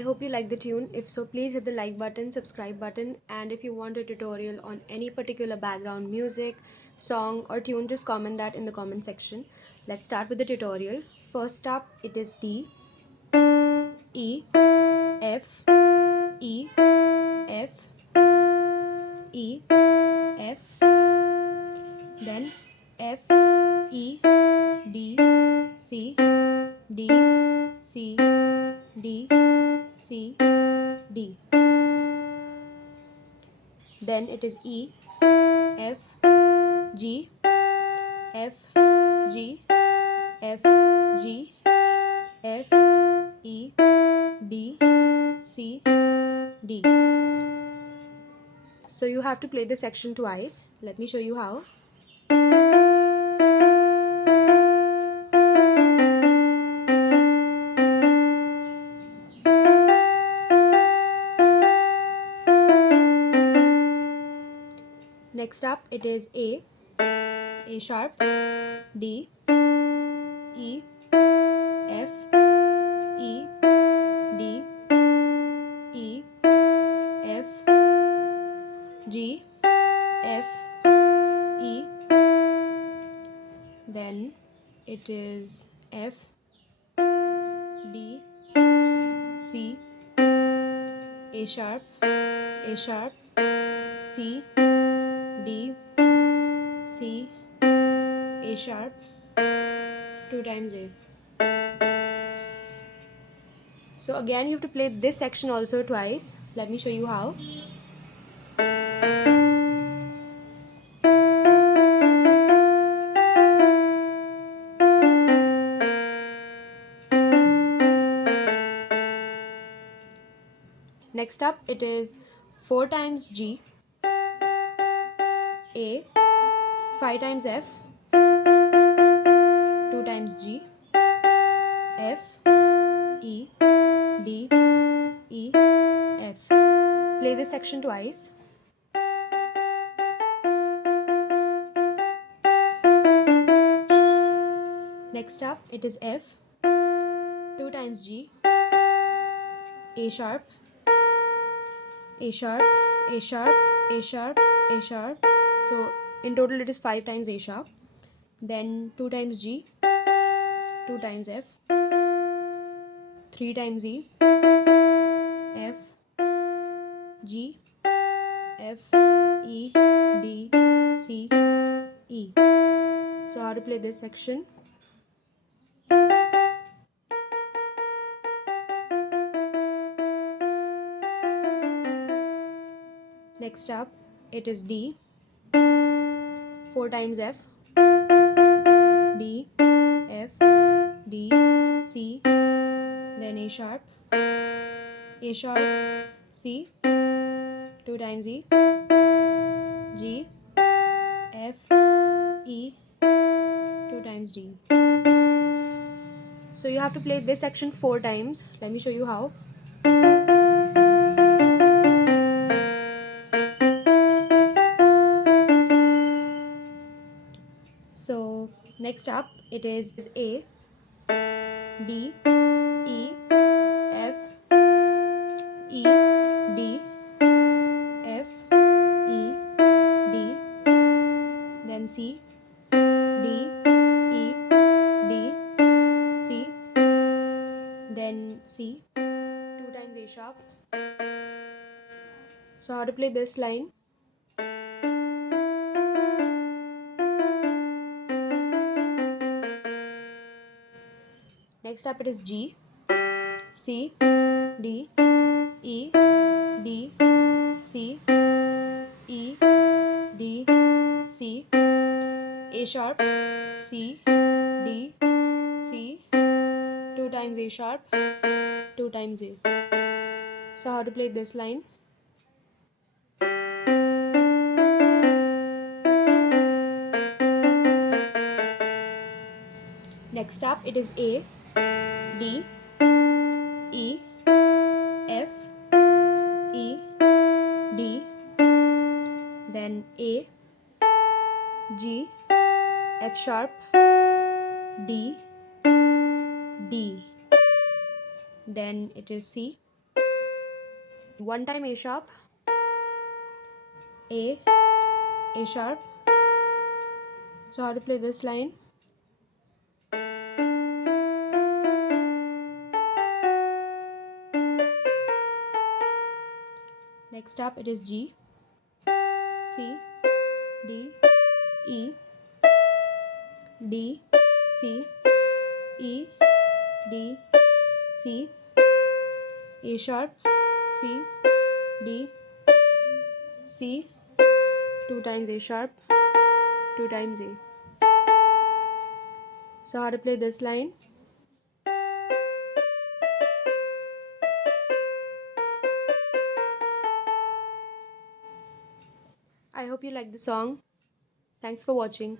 I hope you like the tune. If so, please hit the like button, subscribe button, and if you want a tutorial on any particular background music, song or tune, just comment that in the comment section. Let's start with the tutorial. First up, it is D, E, F, E, F, E, F, then F, E, D, C, D, C, D, C, D. Then it is E, F, G, F, G, F, G, F, E, D, C, D. So you have to play this section twice. Let me show you how. Next up, it is A sharp, D, E, F, E, D, E, F, G, F, E. Then it is F, D, C, A sharp, C, D, C, A sharp, 2 times A. So again you have to play this section also twice. Let me show you how. Next up, it is 4 times G, A, 5 times F, 2 times G, F, E, D, E, F. Play this section twice. Next up, it is F, 2 times G, A sharp, A sharp, A sharp, A sharp, A sharp. So in total it is 5 times A sharp. Then 2 times G, 2 times F, 3 times E, F, G, F, E, D, C, E. So how to play this section? Next up, it is D, 4 times F, D, F, D, C, then A sharp, C, 2 times E, G, F, E, 2 times D. So you have to play this section 4 times. Let me show you how. So next up, it is A, D, E, F, E, D, F, E, D, then C, D, E, D, C, then C, 2 times A sharp. So how to play this line? Next up, it is G, C, D, E, D, C, E, D, C, A sharp, C, D, C, 2 times A sharp, 2 times A. So how to play this line? Next up, it is A, D, E, F, E, D, then A, G, F sharp, D, D, then it is C, One time A sharp, A sharp. So how to play this line? Next up it is G, C, D, E, D, C, E, D, C, A sharp, C, D, C, 2 times A sharp, 2 times A. So how to play this line? I hope you like the song. Thanks for watching.